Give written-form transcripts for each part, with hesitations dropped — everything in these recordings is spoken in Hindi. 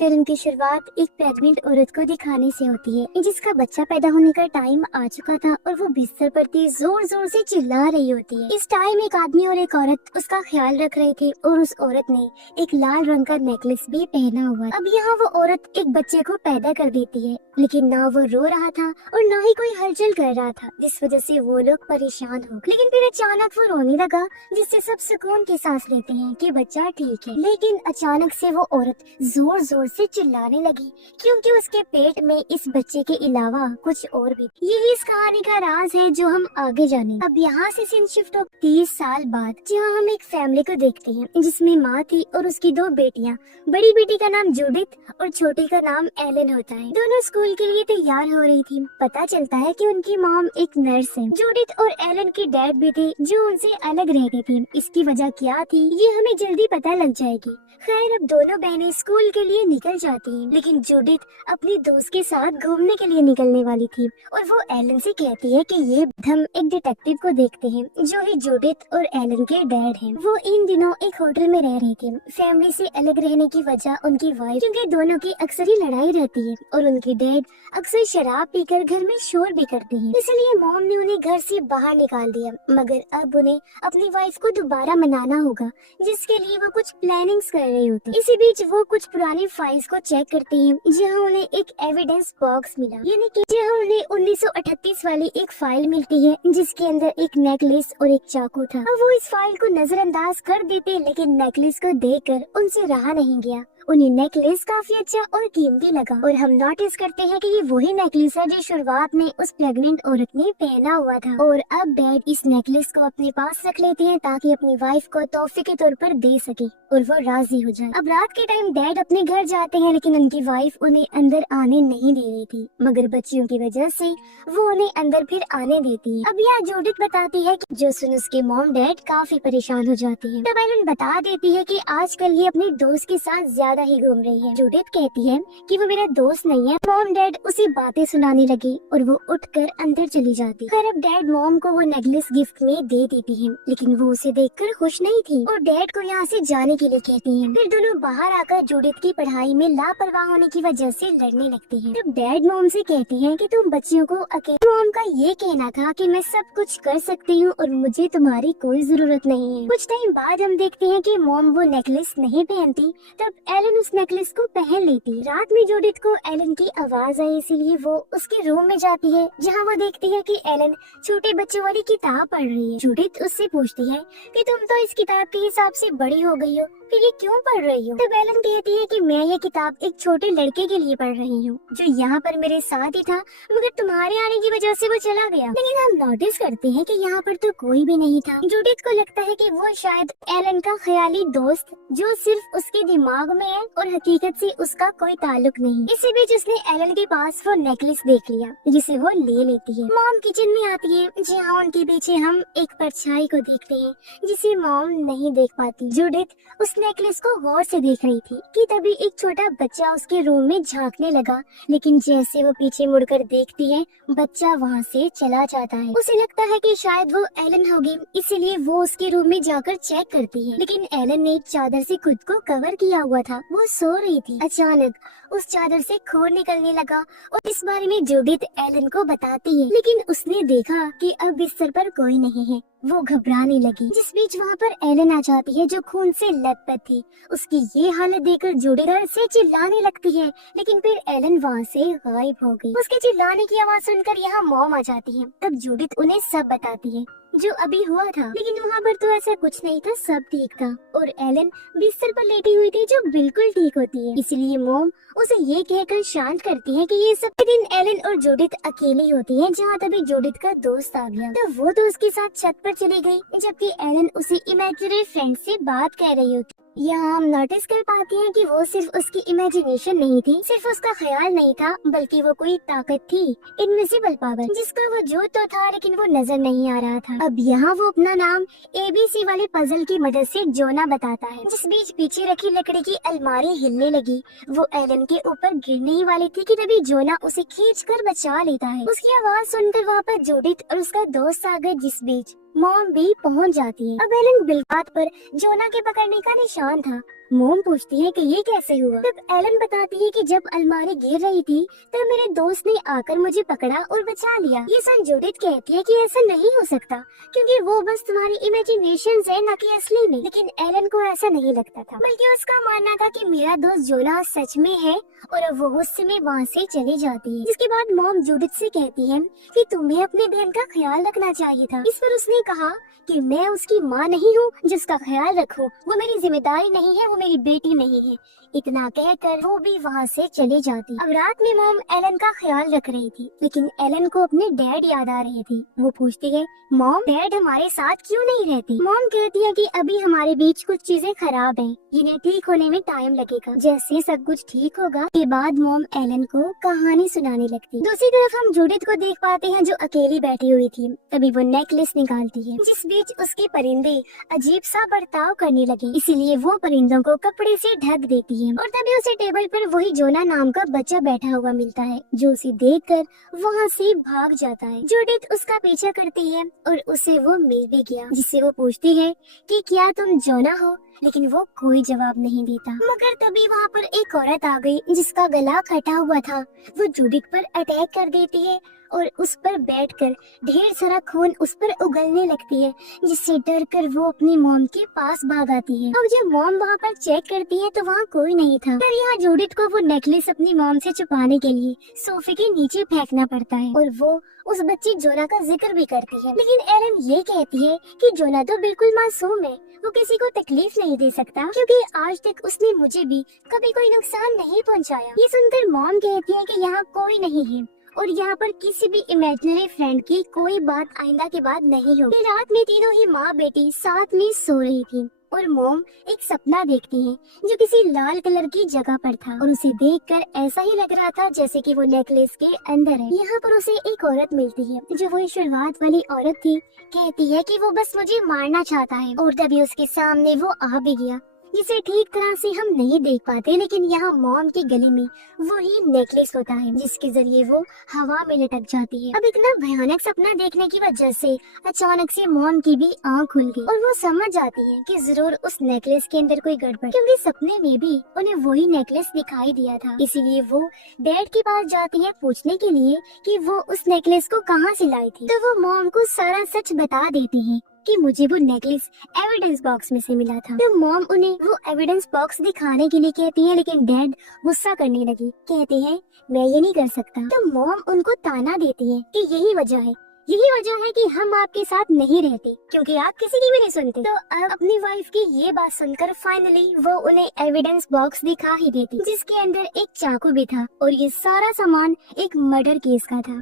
फिल्म की शुरुआत एक प्रेग्नेंट औरत को दिखाने से होती है जिसका बच्चा पैदा होने का टाइम आ चुका था और वो बिस्तर पर थी, जोर जोर से चिल्ला रही होती है। इस टाइम एक आदमी और एक औरत उसका ख्याल रख रहे थे और उस औरत ने एक लाल रंग का नेकलेस भी पहना हुआ है। अब यहाँ वो औरत एक बच्चे को पैदा कर देती है, लेकिन ना वो रो रहा था और ना ही कोई हलचल कर रहा था, जिस वजह से वो लोग परेशान हो। लेकिन फिर अचानक वो रोने लगा, जिससे सब सुकून की सांस लेते हैं कि बच्चा ठीक है। लेकिन अचानक से वो औरत जोर जोर से चिल्लाने लगी, क्योंकि उसके पेट में इस बच्चे के अलावा कुछ और भी। यही इस कहानी का राज है जो हम आगे जाने। अब यहाँ से सीन शिफ्ट हो 30 साल बाद, जहाँ हम एक फैमिली को देखते हैं जिसमें माँ थी और उसकी 2 बेटियाँ। बड़ी बेटी का नाम जूडिथ और छोटी का नाम एलन होता है। दोनों स्कूल के लिए तैयार हो रही थी। पता चलता है कि उनकी मॉम एक नर्स है। जूडिथ और एलन के डैड भी थे जो उनसे अलग रहते थे। इसकी वजह क्या थी ये हमें जल्दी पता लग जाएगी। खैर, अब दोनों बहनें स्कूल के लिए निकल जाती हैं, लेकिन जूडिथ अपनी दोस्त के साथ घूमने के लिए निकलने वाली थी और वो एलन से कहती है कि ये हम एक डिटेक्टिव को देखते हैं जो ही जूडिथ और एलन के डैड हैं। वो इन दिनों एक होटल में रह रहे थे। फैमिली से अलग रहने की वजह उनकी वाइफ, क्योंकि दोनों की अक्सर ही लड़ाई रहती है और उनके डैड अक्सर शराब पीकर घर में शोर भी करते हैं, इसलिए मॉम ने उन्हें घर से बाहर निकाल दिया। मगर अब उन्हें अपनी वाइफ को दोबारा मनाना होगा, जिसके लिए वो कुछ प्लानिंग्स कर रहे होते। इसी बीच वो कुछ पुरानी फाइल्स को चेक करते हैं, जहाँ उन्हें एक एविडेंस बॉक्स मिला, यानी कि जहाँ उन्हें 1938 वाली एक फाइल मिलती है जिसके अंदर एक नेकलेस और एक चाकू था। अब वो इस फाइल को नजरअंदाज कर देते, लेकिन नेकलेस को देखकर उनसे रहा नहीं गया। उन्हें नेकलेस काफी अच्छा और कीमती लगा और हम नोटिस करते हैं कि ये वही नेकलेस है जो शुरुआत में उस प्रेग्नेंट औरत ने पहना हुआ था। और अब डैड इस नेकलेस को अपने पास रख लेते हैं ताकि अपनी वाइफ को तोहफे के तौर पर दे सके और वो राजी हो जाए। अब रात के टाइम डैड अपने घर जाते हैं, लेकिन उनकी वाइफ उन्हें अंदर आने नहीं दे रही थी, मगर बच्चियों की वजह से वो उन्हें अंदर फिर आने देती है। अब यहाँ जूडिथ बताती है कि जो सुन उसके मॉम डैड काफी परेशान हो जाती है। तब एलन बता देती है कि आजकल ये अपने दोस्त के साथ ज्यादा ही घूम रही है। जूडिथ कहती है कि वो मेरा दोस्त नहीं है। मॉम डैड उसे बातें सुनाने लगी और वो उठकर अंदर चली जाती। फिर अब डैड मॉम को वो नेकलेस गिफ्ट में दे देती है, लेकिन वो उसे देखकर खुश नहीं थी और डैड को यहाँ से जाने के लिए कहती हैं। फिर दोनों बाहर आकर जूडिथ की पढ़ाई में लापरवाह होने की वजह से लड़ने लगते हैं। तब डैड मॉम से कहती हैं कि तुम बच्चियों को अकेले। मॉम का ये कहना था कि मैं सब कुछ कर सकती हूँ और मुझे तुम्हारी कोई जरूरत नहीं है। कुछ टाइम बाद हम देखते हैं कि मॉम वो नेकलेस नहीं पहनती, तब एलन उस नेकलेस को पहन लेती। रात में जूडिथ को एलन की आवाज आई, इसीलिए वो उसके रूम में जाती है, जहाँ वो देखती है कि एलन छोटे बच्चों वाली किताब पढ़ रही है। जूडिथ उससे पूछती है कि तुम तो इस किताब के हिसाब से बड़ी हो गई हो, फिर ये क्यों पढ़ रही हो? तब एलन कहती है कि मैं ये किताब एक छोटे लड़के के लिए पढ़ रही हूँ जो यहाँ पर मेरे साथ ही था, मगर तुम्हारे आने की वजह से वो चला गया। लेकिन हम नोटिस करते हैं कि यहाँ पर तो कोई भी नहीं था। जूडिथ को लगता है कि वो शायद एलन का ख्याली दोस्त जो सिर्फ उसके दिमाग में है और हकीकत से उसका कोई ताल्लुक नहीं। इसी बीच उसने एलन के पास वो नेकलेस देख लिया, जिसे वो ले लेती है। मॉम किचन में आती है, जहाँ उनके पीछे हम एक परछाई को देखते हैं जिसे मॉम नहीं देख पाती। जूडिथ उस नेकलेस को गौर से देख रही थी कि तभी एक छोटा बच्चा उसके रूम में झांकने लगा, लेकिन जैसे वो पीछे मुड़कर देखती है, बच्चा वहाँ से चला जाता है। उसे लगता है कि शायद वो एलन होगी, इसीलिए वो उसके रूम में जाकर चेक करती है, लेकिन एलन ने एक चादर से खुद को कवर किया हुआ था। वो सो रही थी। अचानक उस चादर से खून निकलने लगा और इस बारे में जूडिथ एलन को बताती है, लेकिन उसने देखा कि अब बिस्तर पर कोई नहीं है। वो घबराने लगी। जिस बीच वहाँ पर एलन आ जाती है जो खून से लथपथ थी। उसकी ये हालत देखकर जूडिथ डर से चिल्लाने लगती है, लेकिन फिर एलन वहाँ से गायब हो गई। उसके चिल्लाने की आवाज सुनकर यहाँ मॉम आ जाती है। तब जूडिथ उन्हें सब बताती है जो अभी हुआ था, लेकिन वहाँ पर तो ऐसा कुछ नहीं था, सब ठीक था और एलन बिस्तर पर लेटी हुई थी जो बिल्कुल ठीक होती है। इसलिए मॉम उसे ये कहकर शांत करती है कि ये सब दिन एलन और जूडिथ अकेली होती है, जहाँ तभी जूडिथ का दोस्त आ गया। तो वो दोस्त के साथ छत पर चली गई, जबकि एलन उसी इमेजिनरी फ्रेंड से बात कर रही होती। यहाँ हम नोटिस कर पाते हैं कि वो सिर्फ उसकी इमेजिनेशन नहीं थी, सिर्फ उसका ख्याल नहीं था, बल्कि वो कोई ताकत थी, इनविजिबल पावर, जिसका वजूद तो था लेकिन वो नजर नहीं आ रहा था। अब यहाँ वो अपना नाम ABC वाले पजल की मदद से जोना बताता है। जिस बीच पीछे रखी लकड़ी की अलमारी हिलने लगी। वो एलन के ऊपर गिरने ही वाली थी कि तभी जोना उसे खींचकर बचा लेता है। उसकी आवाज सुनकर वहाँ पर जूडिथ और उसका दोस्त आ गए, जिस बीच मॉम भी पहुंच जाती है। अब एलन बिलकुल पर जोना के पकड़ने का निशान था मोम पूछती है कि ये कैसे हुआ। तब एलन बताती है कि जब अलमारी गिर रही थी तब मेरे दोस्त ने आकर मुझे पकड़ा और बचा लिया। ये सुन जूडिथ कहती है कि ऐसा नहीं हो सकता क्योंकि वो बस तुम्हारी इमेजिनेशन है न कि असली में। लेकिन एलन को ऐसा नहीं लगता था, बल्कि उसका मानना था कि मेरा दोस्त जोना सच में है और वो उस समय वहाँ से चली जाती है। जिसके बाद मॉम जूडिथ से कहती है कि तुम्हें अपनी बहन का ख्याल रखना चाहिए था। इस पर उसने कहा कि मैं उसकी माँ नहीं हूँ जिसका ख्याल रखूं, वो मेरी जिम्मेदारी नहीं है, वो मेरी बेटी नहीं है। इतना कहकर वो भी वहाँ से चली जाती। अब रात में मॉम एलन का ख्याल रख रही थी, लेकिन एलन को अपने डैड याद आ रहे थे। वो पूछती है, मॉम डैड हमारे साथ क्यों नहीं रहती? मॉम कहती है कि अभी हमारे बीच कुछ चीजें खराब हैं, इन्हें ठीक होने में टाइम लगेगा। जैसे सब कुछ ठीक होगा के बाद मॉम एलन को कहानी सुनाने लगती। दूसरी तरफ हम जूडिथ को देख पाते हैं जो अकेली बैठी हुई थी। तभी वो नेकलेस निकालती है, जिस बीच उसके परिंदे अजीब सा बर्ताव करने लगे, इसीलिए वो परिंदों को कपड़े से ढक देती है। और तभी उसे टेबल पर वही जोना नाम का बच्चा बैठा हुआ मिलता है, जो उसे देखकर वहाँ से भाग जाता है। जूडिथ उसका पीछा करती है और उसे वो मिल भी गया, जिससे वो पूछती है कि क्या तुम जोना हो, लेकिन वो कोई जवाब नहीं देता। मगर तभी वहाँ पर एक औरत आ गई जिसका गला कटा हुआ था। वो जूडिथ पर अटैक कर देती है और उस पर बैठकर ढेर सारा खून उस पर उगलने लगती है, जिससे डरकर वो अपनी मॉम के पास भाग आती है। अब जब मॉम वहाँ पर चेक करती है तो वहाँ कोई नहीं था। पर यहाँ जूडिथ को वो नेकलेस अपनी मॉम से छुपाने के लिए सोफे के नीचे फेंकना पड़ता है और वो उस बच्ची जोना का जिक्र भी करती है। लेकिन एलन ये कहती है कि जोना तो बिल्कुल मासूम है, वो किसी को तकलीफ नहीं दे सकता क्योंकि आज तक उसने मुझे भी कभी कोई नुकसान नहीं पहुंचाया। ये सुनकर मॉम कहती है कि यहाँ कोई नहीं है और यहाँ पर किसी भी इमेजिनरी फ्रेंड की कोई बात आइंदा के बाद नहीं होगी। रात में तीनों ही माँ बेटी साथ में सो रही थी और मोम एक सपना देखती है जो किसी लाल कलर की जगह पर था और उसे देखकर ऐसा ही लग रहा था जैसे कि वो नेकलेस के अंदर है। यहाँ पर उसे एक औरत मिलती है जो वही शुरुआत वाली औरत थी। कहती है कि वो बस मुझे मारना चाहता है और तभी उसके सामने वो आ भी गया, जिसे ठीक तरह से हम नहीं देख पाते। लेकिन यहाँ मॉम के गले में वही नेकलेस होता है जिसके जरिए वो हवा में लटक जाती है। अब इतना भयानक सपना देखने की वजह से अचानक से मॉम की भी आँख खुल गई और वो समझ जाती है कि जरूर उस नेकलेस के अंदर कोई गड़बड़, क्योंकि सपने में भी उन्हें वही नेकलेस दिखाई दिया था। इसीलिए वो डैड के पास जाती है पूछने के लिए कि वो उस नेकलेस को कहाँ से लाई थी। तो वो मॉम को सारा सच बता देती है कि मुझे वो नेकलेस एविडेंस बॉक्स में से मिला था। तो मॉम उन्हें वो एविडेंस बॉक्स दिखाने के लिए कहती है, लेकिन डैड गुस्सा करने लगी। कहते हैं मैं ये नहीं कर सकता। तो मॉम उनको ताना देती है कि यही वजह है कि हम आपके साथ नहीं रहते क्योंकि आप किसी की भी नहीं सुनते। तो अब अपनी वाइफ की ये बात सुनकर फाइनली वो उन्हें एविडेंस बॉक्स दिखा ही देती, जिसके अंदर एक चाकू भी था और ये सारा सामान एक मर्डर केस का था।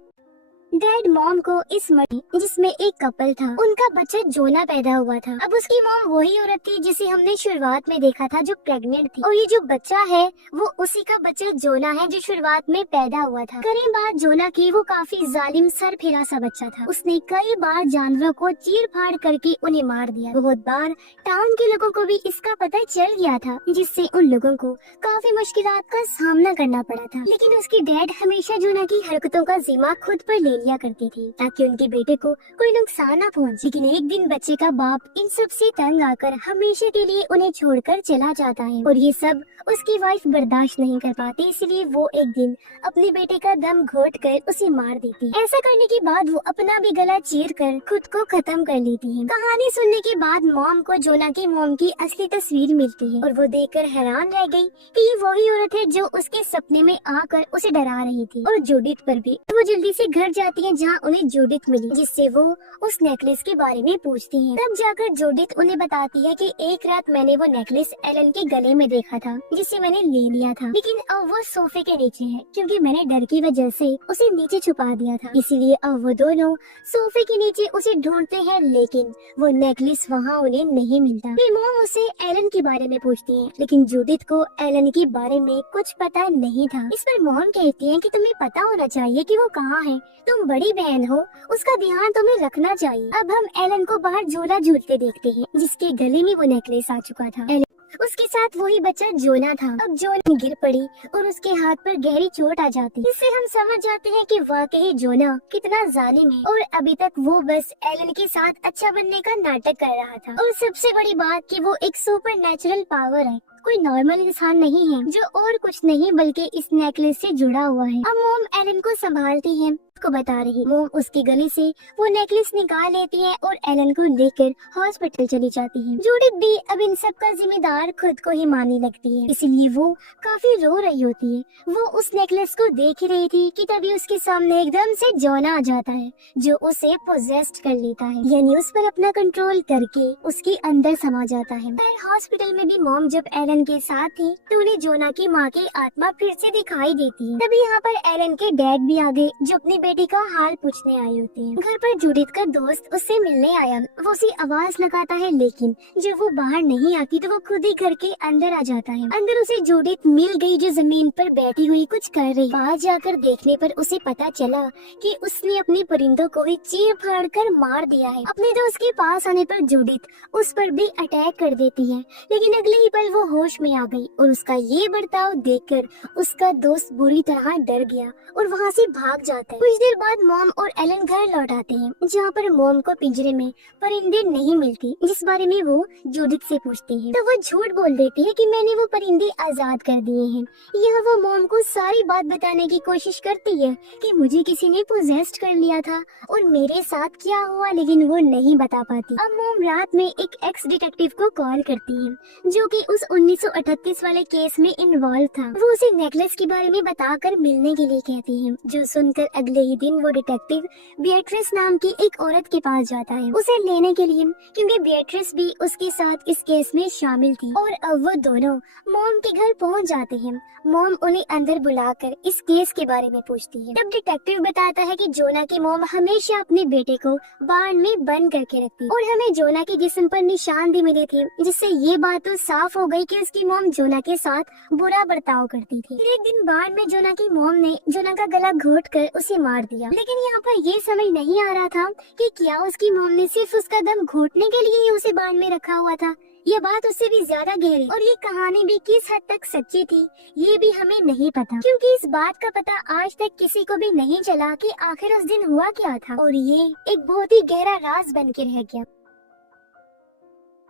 डैड मॉम को इस मर्डर जिसमें एक कपल था उनका बच्चा जोना पैदा हुआ था। अब उसकी मॉम वही औरत थी जिसे हमने शुरुआत में देखा था जो प्रेग्नेंट थी, और ये जो बच्चा है वो उसी का बच्चा जोना है जो शुरुआत में पैदा हुआ था। करीब बात जोना की वो काफी जालिम सरफिरा सा बच्चा था। उसने कई बार जानवरों को चीर फाड़ करके उन्हें मार दिया। बहुत बार टाउन के लोगों को भी इसका पता चल गया था, जिससे उन लोगों को काफी मुश्किलात का सामना करना पड़ा था। लेकिन उसकी डैड हमेशा जोना की हरकतों का जिम्मा खुद पर ले लिया करती थी ताकि उनके बेटे को कोई नुकसान न पहुंचे। लेकिन एक दिन बच्चे का बाप इन सब से तंग आकर हमेशा के लिए उन्हें छोड़कर चला जाता है और ये सब उसकी वाइफ बर्दाश्त नहीं कर पाती, इसलिए वो एक दिन अपने बेटे का दम घोट कर उसे मार देती है। ऐसा करने के बाद वो अपना भी गला चीर कर खुद को खत्म कर लेती है। कहानी सुनने के बाद मॉम को जोना की मॉम की असली तस्वीर मिलती है और वो देखकर हैरान रह गई कि ये वही औरत है जो उसके सपने में आकर उसे डरा रही थी। और जूडिथ पर भी वो जल्दी से घर जाती है जहाँ उन्हें जूडिथ मिली, जिससे वो उस नेकलेस के बारे में पूछती है। तब जाकर जूडिथ उन्हें बताती है कि एक रात मैंने वो नेकलेस एलन के गले में देखा था जिसे मैंने ले लिया था, लेकिन अब वो सोफे के नीचे है क्योंकि मैंने डर की वजह से उसे नीचे छुपा दिया था। इसीलिए अब वो दोनों सोफे के नीचे उसे ढूंढते हैं, लेकिन वो नेकलेस वहाँ उन्हें नहीं मिलता। फिर मॉम उसे एलन के बारे में पूछती है, लेकिन जूडिथ को एलन के बारे में कुछ पता नहीं था। इस पर मॉम कहती है कि तुम्हें पता होना चाहिए कि वो कहाँ है, तुम बड़ी बहन हो, उसका ध्यान तुम्हें रखना चाहिए। अब हम एलन को बाहर झूला झूलते देखते हैं जिसके गले में वो नेकलेस आ चुका था। उसके साथ वही बच्चा जोना था। अब जोना गिर पड़ी और उसके हाथ पर गहरी चोट आ जाती। इससे हम समझ जाते हैं कि वाकई जोना कितना जालिम है और अभी तक वो बस एलन के साथ अच्छा बनने का नाटक कर रहा था। और सबसे बड़ी बात कि वो एक सुपर नेचुरल पावर है, कोई नॉर्मल इंसान नहीं है जो और कुछ नहीं बल्कि इस नेकलेस से जुड़ा हुआ है। अब मोम एलन को संभालती है, को बता रही। मोम उसकी गले से वो नेकलेस निकाल लेती है और एलन को लेकर हॉस्पिटल चली जाती है। जूडिथ भी अब इन सब का जिम्मेदार खुद को ही मानने लगती है, इसलिए वो काफी रो रही होती है। वो उस नेकलेस को देख ही रही थी कि तभी उसके सामने एकदम से जोना आ जाता है जो उसे पोजेस्ड कर लेता है, यानी उस पर अपना कंट्रोल करके उसके अंदर समा जाता है। हॉस्पिटल में भी मोम जब एलन के साथ थी तो उन्हें जोना की माँ की आत्मा फिर से दिखाई देती है। तभी यहाँ पर एलन के डैड भी आ गए जो अपनी बेटी का हाल पूछने आए होते हैं। घर पर जूडिथ का दोस्त उससे मिलने आया, वो उसे आवाज लगाता है लेकिन जब वो बाहर नहीं आती तो वो खुद ही घर के अंदर आ जाता है। अंदर उसे जूडिथ मिल गई जो जमीन पर बैठी हुई कुछ कर रही। बाहर जाकर देखने पर उसे पता चला कि उसने अपने परिंदों को ही चीर फाड़ कर मार दिया है। अपने दोस्त के पास आने पर जूडिथ उस पर भी अटैक कर देती है, लेकिन अगले ही पल वो होश में आ गई और उसका ये बर्ताव देखकर उसका दोस्त बुरी तरह डर गया और वहाँ से भाग जाता है। कुछ देर बाद मॉम और एलन घर लौट आते हैं, जहाँ पर मॉम को पिंजरे में परिंदे नहीं मिलती, जिस बारे में वो जूडिथ से पूछती है। तो वो झूठ बोल देती है कि मैंने वो परिंदे आजाद कर दिए हैं। यह वो मॉम को सारी बात बताने की कोशिश करती है कि मुझे किसी ने पोजेस्ड कर लिया था और मेरे साथ क्या हुआ, लेकिन वो नहीं बता पाती। अब मॉम रात में एक एक्स डिटेक्टिव को कॉल करती है जो कि उस 1938 वाले केस में इन्वॉल्व था। वो उसे नेकलेस के बारे में बताकर मिलने के लिए कहती है, जो सुनकर अगले ही दिन वो डिटेक्टिव बिएट्रिस नाम की एक औरत के पास जाता है उसे लेने के लिए, क्योंकि बिएट्रिस भी उसके साथ इस केस में शामिल थी। और अब वो दोनों मॉम के घर पहुंच जाते हैं। मॉम उन्हें अंदर बुलाकर इस केस के बारे में पूछती है। तब डिटेक्टिव बताता है कि जोना की मॉम हमेशा अपने बेटे को बाण में बंद करके रखती और हमें जोना के जिस्म पर निशान भी मिले थे, जिससे ये बात तो साफ हो गई कि उसकी मॉम जोना के साथ बुरा बर्ताव करती थी। फिर एक दिन बाण में जोना की मॉम ने जोना का गला घोट कर उसे मार दिया, लेकिन यहाँ पर ये समझ नहीं आ रहा था कि क्या उसकी मॉम ने सिर्फ उसका दम घोटने के लिए ही उसे बाण में रखा हुआ था, ये बात उससे भी ज्यादा गहरी और ये कहानी भी किस हद तक सच्ची थी ये भी हमें नहीं पता, क्योंकि इस बात का पता आज तक किसी को भी नहीं चला कि आखिर उस दिन हुआ क्या था और ये एक बहुत ही गहरा राज बन के रह गया।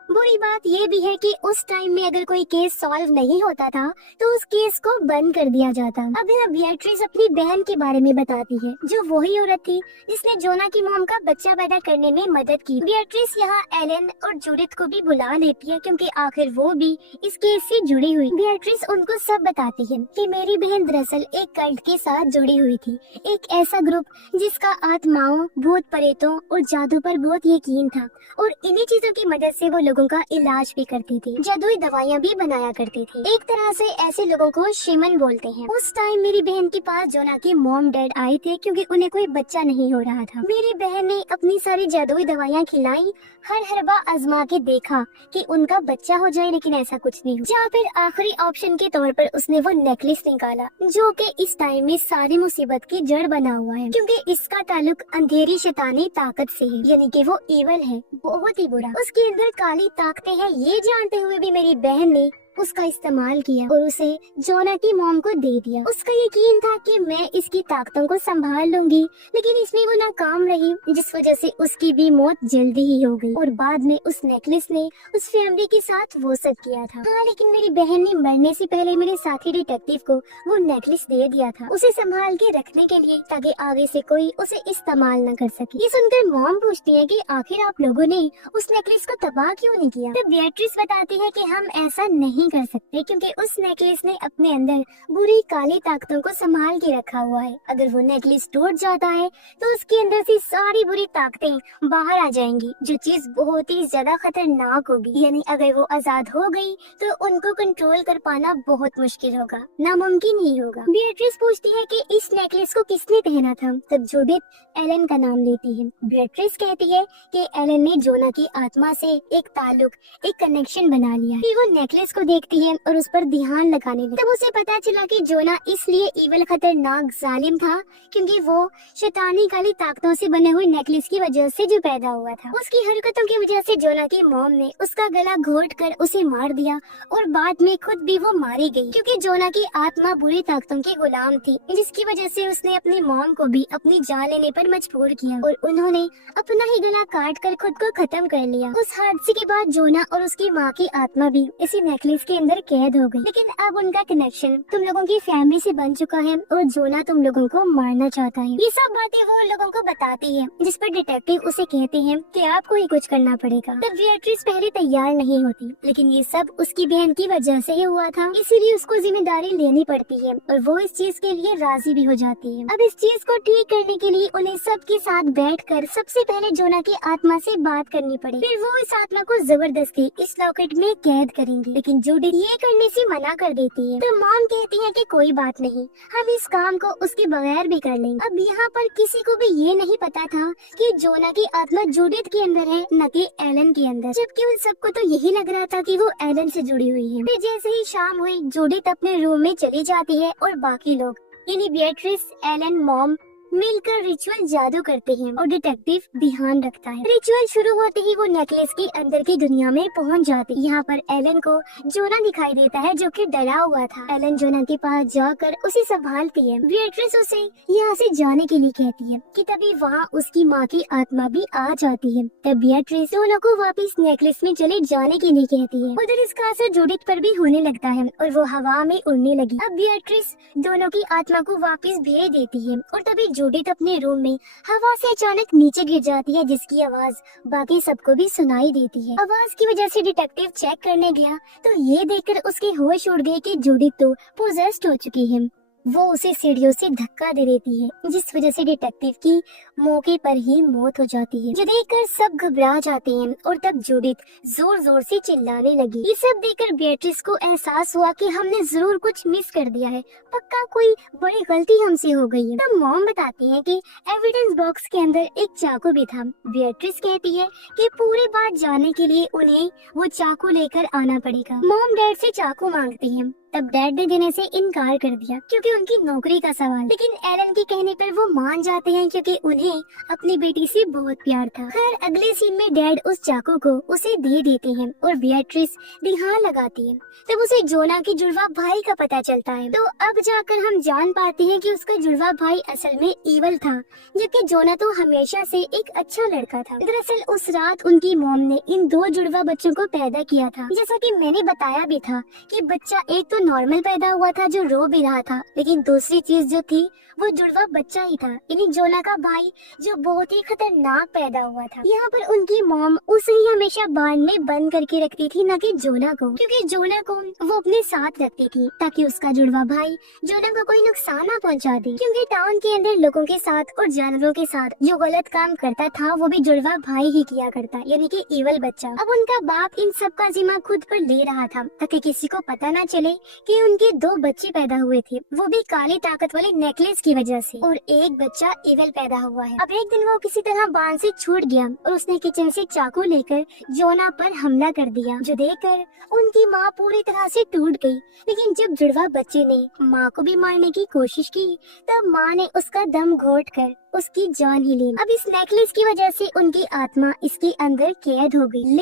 बुरी बात ये भी है कि उस टाइम में अगर कोई केस सॉल्व नहीं होता था तो उस केस को बंद कर दिया जाता। अब यहाँ बिएट्रिस अपनी बहन के बारे में बताती है, जो वही औरत थी जिसने जोना की मॉम का बच्चा पैदा करने में मदद की। बिएट्रिस यहाँ एलन और जूडिथ को भी बुला लेती है, क्योंकि आखिर वो भी इस केस से जुड़ी हुई। बिएट्रिस उनको सब बताती है कि मेरी बहन दरअसल एक कल्ट के साथ जुड़ी हुई थी, एक ऐसा ग्रुप जिसका आत्माओं, भूत प्रेतों और जादू पर बहुत यकीन था और इन्हीं चीजों की मदद से वो लोगों का इलाज भी करती थी, जादुई दवाइयाँ भी बनाया करती थी। एक तरह से ऐसे लोगों को शिमन बोलते हैं। उस टाइम मेरी बहन के पास जोना के मॉम डैड आए थे, क्योंकि उन्हें कोई बच्चा नहीं हो रहा था। मेरी बहन ने अपनी सारी जादुई दवाइयाँ खिलाई, हर हरबा आजमा के देखा कि उनका बच्चा हो जाए, लेकिन ऐसा कुछ नहीं हुआ। फिर आखिरी ऑप्शन के तौर पर उसने वो नेकलेस निकाला, जो कि इस टाइम में सारी मुसीबत की जड़ बना हुआ है, क्योंकि इसका ताल्लुक अंधेरी शैतानी ताकत से है, यानी कि वो इवल है, बहुत ही बुरा। उसके अंदर काली ताकतें हैं, ये जानते हुए भी मेरी बहन ने उसका इस्तेमाल किया और उसे जोना की मॉम को दे दिया। उसका यकीन था कि मैं इसकी ताकतों को संभाल लूंगी, लेकिन इसमें वो नाकाम रही, जिस वजह से उसकी भी मौत जल्दी ही हो गई। और बाद में उस नेकलेस ने उस फैमिली के साथ वो सब किया था। हाँ, लेकिन मेरी बहन ने मरने से पहले मेरे साथी डिटेक्टिव को वो नेकलेस दे दिया था, उसे संभाल के रखने के लिए, ताकि आगे से कोई उसे इस्तेमाल न कर सके। ये सुनकर मॉम पूछती है कि आखिर आप लोगों ने उस नेकलेस को तबाह क्यों नहीं किया? तो बिएट्रिस बताती है कि हम ऐसा नहीं कर सकते, क्योंकि उस नेकलेस ने अपने अंदर बुरी काली ताकतों को संभाल के रखा हुआ है। अगर वो नेकलेस टूट जाता है तो उसके अंदर से सारी बुरी ताकतें बाहर आ जाएंगी, जो चीज बहुत ही ज्यादा खतरनाक होगी। यानी अगर वो आजाद हो गई तो उनको कंट्रोल कर पाना बहुत मुश्किल होगा, नामुमकिन ही होगा। बिएट्रिस पूछती है कि इस नेकलेस को किसने पहना था? तब जूडिथ एलन का नाम लेती है। बिएट्रिस कहती है कि एलन ने जोना की आत्मा से एक ताल्लुक, एक कनेक्शन बना लिया। फिर वो नेकलेस को देखती है और उस पर ध्यान लगाने लगती है। तब उसे पता चला कि जोना इसलिए ईवल खतरनाक जालिम था क्योंकि वो शैतानी काली ताकतों से बने हुए नेकलेस की वजह से जो पैदा हुआ था। उसकी हरकतों की वजह से जोना की मॉम ने उसका गला घोट कर उसे मार दिया और बाद में खुद भी वो मारी गई क्योंकि जोना की आत्मा बुरी ताकतों की गुलाम थी, जिसकी वजह से उसने अपनी मॉम को भी अपनी जान लेने पर मजबूर किया और उन्होंने अपना ही गला काट कर खुद को खत्म कर लिया। उस हादसे के बाद जोना और उसकी माँ की आत्मा भी इसी नेकलेस के अंदर कैद हो गई। लेकिन अब उनका कनेक्शन तुम लोगों की फैमिली से बन चुका है और जोना तुम लोगों को मारना चाहता है। ये सब बातें वो उन लोगों को बताती है, जिस पर डिटेक्टिव उसे कहते हैं कि आपको ही कुछ करना पड़ेगा। तब बिएट्रिस पहले तैयार नहीं होती, लेकिन ये सब उसकी बहन की वजह से ही हुआ था, इसीलिए उसको जिम्मेदारी लेनी पड़ती है और वो इस चीज के लिए राजी भी हो जाती है। अब इस चीज को ठीक करने के लिए उन्हें सबके साथ बैठकर सबसे पहले जोना की आत्मा से बात करनी पड़ी। फिर वो इस आत्मा को जबरदस्ती इस लॉकेट में कैद करेंगे, लेकिन जूडिथ ये करने से मना कर देती है। तो मॉम कहती है कि कोई बात नहीं, हम इस काम को उसके बगैर भी कर लेंगे। अब यहाँ पर किसी को भी ये नहीं पता था कि जोना की आत्मा जूडिथ के अंदर है, न कि एलन के अंदर, जबकि उन सबको तो यही लग रहा था कि वो एलन से जुड़ी हुई है। फिर जैसे ही शाम हुई, जूडिथ अपने रूम में चली जाती है और बाकी लोग यानी बिएट्रिस, एलन, मॉम मिलकर रिचुअल जादू करते हैं और डिटेक्टिव ध्यान रखता है। रिचुअल शुरू होते ही वो नेकलेस के अंदर की दुनिया में पहुंच जाती है। यहाँ पर एलन को जोना दिखाई देता है जो कि डरा हुआ था। एलन जोना के पास जाकर उसे संभालती है। बिएट्रिस उसे यहाँ से जाने के लिए कहती है कि तभी वहाँ उसकी माँ की आत्मा भी आ जाती है। तब बिएट्रिस जोना को वापस नेकलेस में चले जाने के लिए कहती है। उधर इसका असर जूडिथ पर भी होने लगता है और वो हवा में उड़ने लगी। अब बिएट्रिस दोनों की आत्मा को वापस भेज देती है और तभी जूडिथ अपने रूम में हवा से अचानक नीचे गिर जाती है, जिसकी आवाज बाकी सबको भी सुनाई देती है। आवाज की वजह से डिटेक्टिव चेक करने गया तो ये देखकर उसके होश उड़ गए कि जूडिथ तो पोजेस्ड हो चुकी है। वो उसे सीढ़ियों से धक्का दे देती है, जिस वजह से डिटेक्टिव की मौके पर ही मौत हो जाती है। जो देखकर सब घबरा जाते हैं और तब जूडिथ जोर जोर से चिल्लाने लगी। ये सब देखकर बिएट्रिस को एहसास हुआ कि हमने जरूर कुछ मिस कर दिया है, पक्का कोई बड़ी गलती हमसे हो गई है। तब मॉम बताती है कि एविडेंस बॉक्स के अंदर एक चाकू भी था। बिएट्रिस कहती है कि पूरी बात जानने के लिए उन्हें वो चाकू लेकर आना पड़ेगा। मॉम डैड से चाकू मांगती है, तब डैड ने देने से इनकार कर दिया क्योंकि उनकी नौकरी का सवाल। लेकिन एलन के कहने पर वो मान जाते हैं क्योंकि उन्हें अपनी बेटी से बहुत प्यार था। खैर अगले सीन में डैड उस चाकू को उसे दे देते हैं और बिएट्रिस ध्यान लगाती है। तब उसे जोना की जुड़वा भाई का पता चलता है। तो अब जाकर हम जान पाते हैं कि उसका जुड़वा भाई असल में ईवल था, जबकि जोना तो हमेशा से एक अच्छा लड़का था। दरअसल उस रात उनकी मॉम ने इन दो जुड़वा बच्चों को पैदा किया था। जैसा कि मैंने बताया भी था कि बच्चा एक तो नॉर्मल पैदा हुआ था जो रो भी रहा था, लेकिन दूसरी चीज जो थी वो जुड़वा बच्चा ही था, यानी जोना का भाई जो बहुत ही खतरनाक पैदा हुआ था। यहाँ पर उनकी मॉम उसे ही हमेशा बांध में बंद करके रखती थी, न कि जोना को, क्योंकि जोना को वो अपने साथ रखती थी ताकि उसका जुड़वा भाई जोना को कोई नुकसान न पहुँचा दे। क्योंकि टाउन के अंदर लोगों के साथ और जानवरों के साथ जो गलत काम करता था वो भी जुड़वा भाई ही किया करता, यानी कि ईवल बच्चा। अब उनका बाप इन सब का जिम्मा खुद पर ले रहा था ताकि किसी को पता न चले कि उनके दो बच्चे पैदा हुए थे, वो भी काली ताकत वाले नेकलेस की वजह से, और एक बच्चा ईवल पैदा हुआ है। अब एक दिन वो किसी तरह बांध से छूट गया और उसने किचन से चाकू लेकर जोना पर हमला कर दिया, जो देखकर उनकी माँ पूरी तरह से टूट गई। लेकिन जब जुड़वा बच्चे ने माँ को भी मारने की कोशिश की तब माँ ने उसका दम घोट कर उसकी जान ही ली। अब इस नेकलेस की वजह से उनकी आत्मा इसके अंदर कैद हो गई।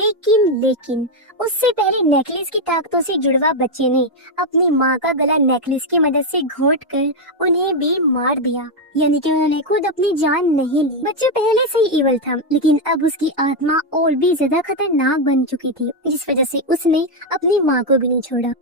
लेकिन उससे पहले नेकलेस की ताकतों से जुड़वा बच्चे ने अपनी माँ का गला नेकलेस की मदद से घोट कर उन्हें भी मार दिया, यानी कि उन्होंने खुद अपनी जान नहीं ली। बच्चा पहले से ही ईवल था, लेकिन अब उसकी आत्मा और भी ज्यादा खतरनाक बन चुकी थी, जिस वजह से उसने अपनी माँ को भी नहीं छोड़ा।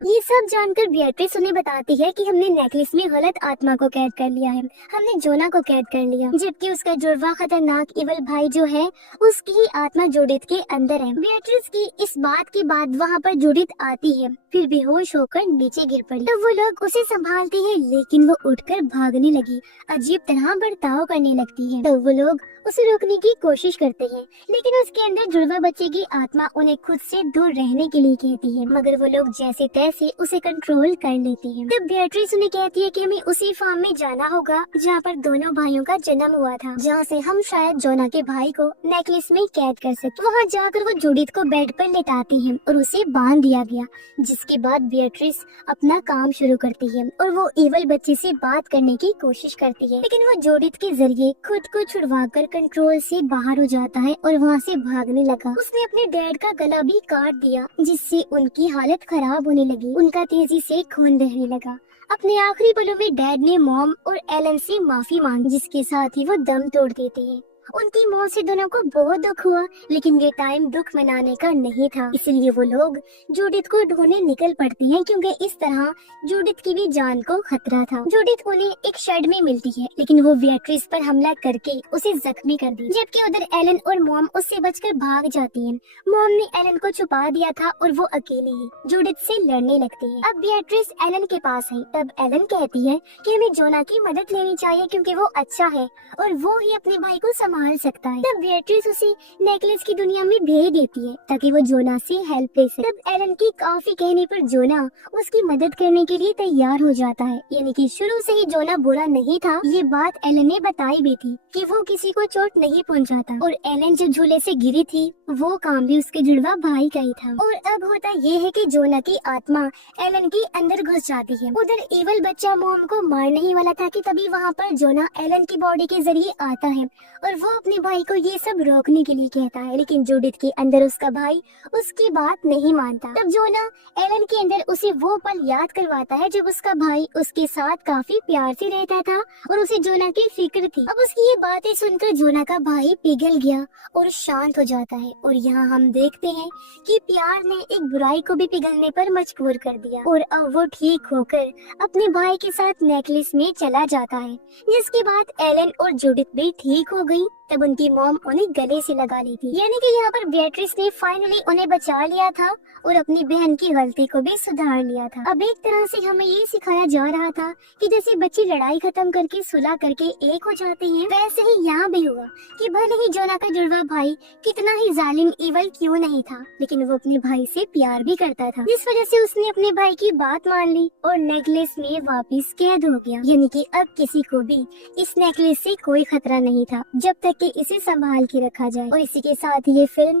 ये सब जानकर बिएट्रिस उन्हें बताती है कि हमने नेकलेस में गलत आत्मा को कैद कर लिया है, हमने जोना को कैद कर लिया, जबकि उसका जुड़वा खतरनाक ईवल भाई जो है उसकी ही आत्मा जूडिथ के अंदर है। बिएट्रिस की इस बात के बाद वहाँ पर जूडिथ आती है, फिर बेहोश होकर नीचे गिर पड़ी। तो वो लोग उसे संभालते हैं, लेकिन वो उठकर भागने लगी, अजीब तरह बर्ताव करने लगती है। तो वो लोग उसे रोकने की कोशिश करते हैं, लेकिन उसके अंदर जुड़वा बच्चे की आत्मा उन्हें खुद से दूर रहने के लिए कहती है। मगर वो लोग जैसे तैसे तरह से उसे कंट्रोल कर लेती है। तब बेatrice उन्हें कहती है कि हमें उसी फार्म में जाना होगा जहाँ पर दोनों भाइयों का जन्म हुआ था, जहाँ से हम शायद जोना के भाई को नेकलेस में कैद कर सके। वहाँ जाकर वो जूडिथ को बेड पर लेटाती है और उसे बांध दिया गया, जिसके बाद बेatrice अपना काम शुरू करती है और वो इवल बच्चे से बात करने की कोशिश करती है, लेकिन वो जूडिथ के जरिए खुद को छुड़वाकर कंट्रोल से बाहर हो जाता है और वहाँ से भागने लगा। उसने अपने डैड का गला भी काट दिया, जिससे उनकी हालत खराब होने लगी। उनका तेजी से खून बहने लगा। अपने आखिरी पलों में डैड ने मॉम और एलन से माफी मांगी, जिसके साथ ही वो दम तोड़ देते हैं। उनकी मौत से दोनों को बहुत दुख हुआ, लेकिन ये टाइम दुख मनाने का नहीं था, इसलिए वो लोग जूडिथ को ढूंढने निकल पड़ते हैं, क्योंकि इस तरह जूडिथ की भी जान को खतरा था। जूडिथ उन्हें एक शेड में मिलती है, लेकिन वो बेatrice पर हमला करके उसे जख्मी कर दी, जबकि उधर एलन और मॉम उससे बचकर भाग जाती हैं। मॉम ने एलन को छुपा दिया था और वो अकेली ही जूडिथ से लड़ने लगती है। अब बेatrice एलन के पास है। तब एलन कहती है कि हमें जोना की मदद लेनी चाहिए, क्योंकि वो अच्छा है और वो ही अपने भाई को संभाल सकता है। तब बेatrice उसे नेकलेस की दुनिया में भेज देती है ताकि वो जोना से हेल्प ले सके। तब एलन की काफी कहने पर जोना उसकी मदद करने के लिए तैयार हो जाता है, यानी कि शुरू से ही जोना बुरा नहीं था। ये बात एलन ने बताई भी थी कि वो किसी को चोट नहीं पहुंचाता, और एलन जब झूले से गिरी थी वो काम भी उसके जुड़वा भाई का ही था। और अब होता ये है कि जोना की आत्मा एलन के अंदर घुस जाती है। उधर इवल बच्चा मॉम को मारने ही वाला था कि तभी वहाँ पर जोना एलन की बॉडी के जरिए आता है और वो अपने भाई को ये सब रोकने के लिए कहता है, लेकिन जूडिथ के अंदर उसका भाई उसकी बात नहीं मानता। तब जोना एलन के अंदर उसे वो पल याद करवाता है जब उसका भाई उसके साथ काफी प्यार से रहता था और उसे जोना की फिक्र थी। अब उसकी ये बातें सुनकर जोना का भाई पिघल गया और शांत हो जाता है, और यहाँ हम देखते हैं कि प्यार ने एक बुराई को भी पिघलने पर मजबूर कर दिया, और अब वो ठीक होकर अपने भाई के साथ नेकलेस में चला जाता है। जिसके बाद एलन और जूडिथ भी ठीक हो गई। तब उनकी मॉम उन्हें गले से लगा ली थी, यानी कि यहाँ पर बेatrice ने फाइनली उन्हें बचा लिया था और अपनी बहन की गलती को भी सुधार लिया था। अब एक तरह से हमें ये सिखाया जा रहा था कि जैसे बच्चे लड़ाई खत्म करके सुलह करके एक हो जाते हैं, वैसे ही यहाँ भी हुआ कि भले ही जोना का जुड़वा भाई कितना ही जालिम इवल क्यों नहीं था, लेकिन वो अपने भाई से प्यार भी करता था, जिस वजह से उसने अपने भाई की बात मान ली और नेकलेस में वापिस कैद हो गया। यानी कि अब किसी को भी इस नेकलेस से कोई खतरा नहीं था, जब तक कि इसे संभाल के रखा जाए। और इसी के साथ ये फिल्म